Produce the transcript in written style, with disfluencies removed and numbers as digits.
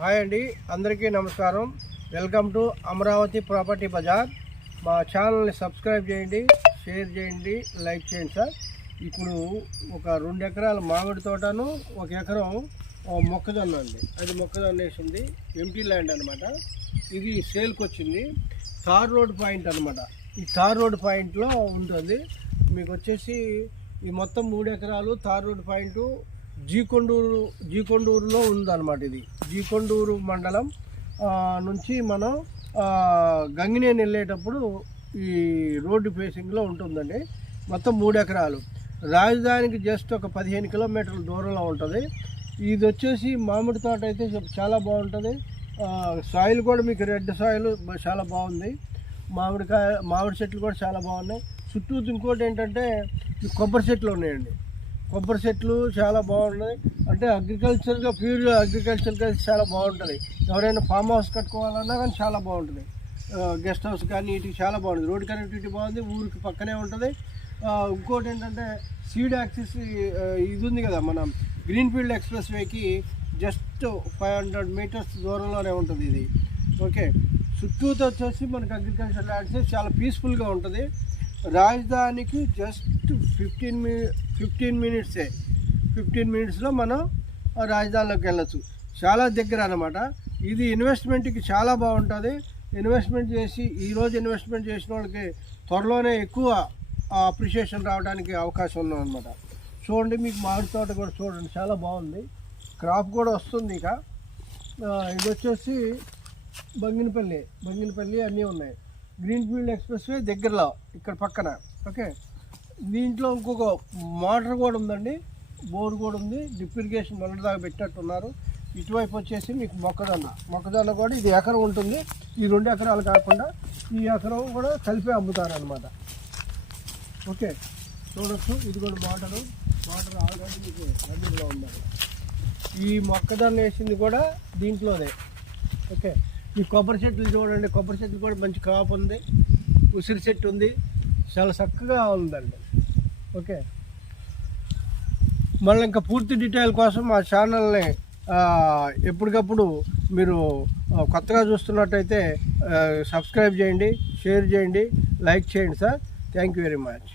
Hi అండి, అందరికీ నమస్కారం. Welcome to Amaravati property bazaar. మా ఛానల్ని సబ్స్క్రైబ్ చేయండి, షేర్ చేయండి, లైక్ చేయండి సార్. ఇప్పుడు ఒక 2 ఎకరాల మామిడి తోటను 1 ఎకరం మొక్కజొన్న అండి. అది మొక్కజొన్న వేసింది, ఎంటీ ల్యాండ్ అనమాట. ఇది సేల్కి వచ్చింది. తార్ రోడ్ పాయింట్ అనమాట. ఈ తార్ రోడ్ పాయింట్లో ఉంటుంది. మీకు వచ్చేసి ఈ మొత్తం 3 ఎకరాలు తార్ రోడ్ పాయింట్ జీకొండూరులో ఉందన్నమాట. ఇది జీకొండూరు మండలం నుంచి మనం గంగినేని వెళ్ళేటప్పుడు ఈ రోడ్డు ఫేసింగ్లో ఉంటుందండి. మొత్తం 3 ఎకరాలు. రాజధానికి జస్ట్ ఒక 15 కిలోమీటర్ల దూరంలో ఉంటుంది. ఇది వచ్చేసి మామిడి తోట అయితే చాలా బాగుంటుంది. సాయిల్ కూడా మీకు రెడ్ సాయిల్ చాలా బాగుంది. మామిడి చెట్లు కూడా చాలా బాగున్నాయి. చుట్టూ ఇంకోటి ఏంటంటే కొబ్బరి చెట్లు ఉన్నాయండి. కొబ్బరి చెట్లు చాలా బాగున్నాయి. అంటే అగ్రికల్చర్గా, ప్యూర్ అగ్రికల్చర్గా చాలా బాగుంటుంది. ఎవరైనా ఫామ్ హౌస్ కట్టుకోవాలన్నా కానీ చాలా బాగుంటుంది. గెస్ట్ హౌస్ కానీ వీటికి చాలా బాగుంటుంది. రోడ్ కనెక్టివిటీ బాగుంది, ఊరికి పక్కనే ఉంటుంది. ఇంకోటి ఏంటంటే సీడ్ యాక్సిస్ ఇది ఉంది కదా, మన గ్రీన్ఫీల్డ్ ఎక్స్ప్రెస్ వేకి జస్ట్ 500 మీటర్స్ దూరంలోనే ఉంటుంది ఇది. ఓకే, చుట్టూతో వచ్చేసి మనకి అగ్రికల్చర్ ల్యాండ్స్ చాలా పీస్ఫుల్గా ఉంటుంది. రాజధానికి జస్ట్ 15 మినిట్స్లో మనం రాజధానిలోకి వెళ్ళచ్చు. చాలా దగ్గర అన్నమాట. ఇది ఇన్వెస్ట్మెంట్కి చాలా బాగుంటుంది. ఇన్వెస్ట్మెంట్ చేసిన వాళ్ళకి త్వరలోనే ఎక్కువ అప్రిషియేషన్ రావడానికి అవకాశం ఉందన్నమాట. చూడండి, మీకు మామిడి తోట కూడా చూడండి, చాలా బాగుంది. క్రాప్ కూడా వస్తుంది. ఇక ఇది వచ్చేసి బంగినపల్లి అన్నీ ఉన్నాయి. గ్రీన్ఫీల్డ్ ఎక్స్ప్రెస్ వే దగ్గరలో ఇక్కడ పక్కన. ఓకే, దీంట్లో ఇంకొక మోటార్ కూడా ఉందండి, బోర్ కూడా ఉంది. డ్రిప్ ఇరిగేషన్ మొదటిదాకా పెట్టినట్టున్నారు. ఇటువైపు వచ్చేసి మీకు మొక్కజొన్న కూడా ఇది ఎకరం ఉంటుంది. ఈ 2 ఎకరాలు కాకుండా ఈ ఎకరం కూడా కలిపి అమ్ముతారు అనమాట. ఓకే, చూడొచ్చు. ఇది కూడా మోటార్ ఆల్రెడీ మీకు దగ్గరలో ఉందండి. ఈ మొక్కజొన్న వేసింది కూడా దీంట్లోనే. ఓకే, ఈ కొబ్బరి చెట్లు చూడండి, కొబ్బరి చెట్లు కూడా మంచి క్రాప్ ఉంది. ఉసిరి చెట్టు ఉంది, చాలా చక్కగా ఉందండి. ఓకే, మళ్ళీ ఇంకా పూర్తి డీటెయిల్ కోసం మా ఛానల్ని ఎప్పటికప్పుడు మీరు కొత్తగా చూస్తున్నట్టయితే సబ్స్క్రైబ్ చేయండి, షేర్ చేయండి, లైక్ చేయండి sir. Thank you very much.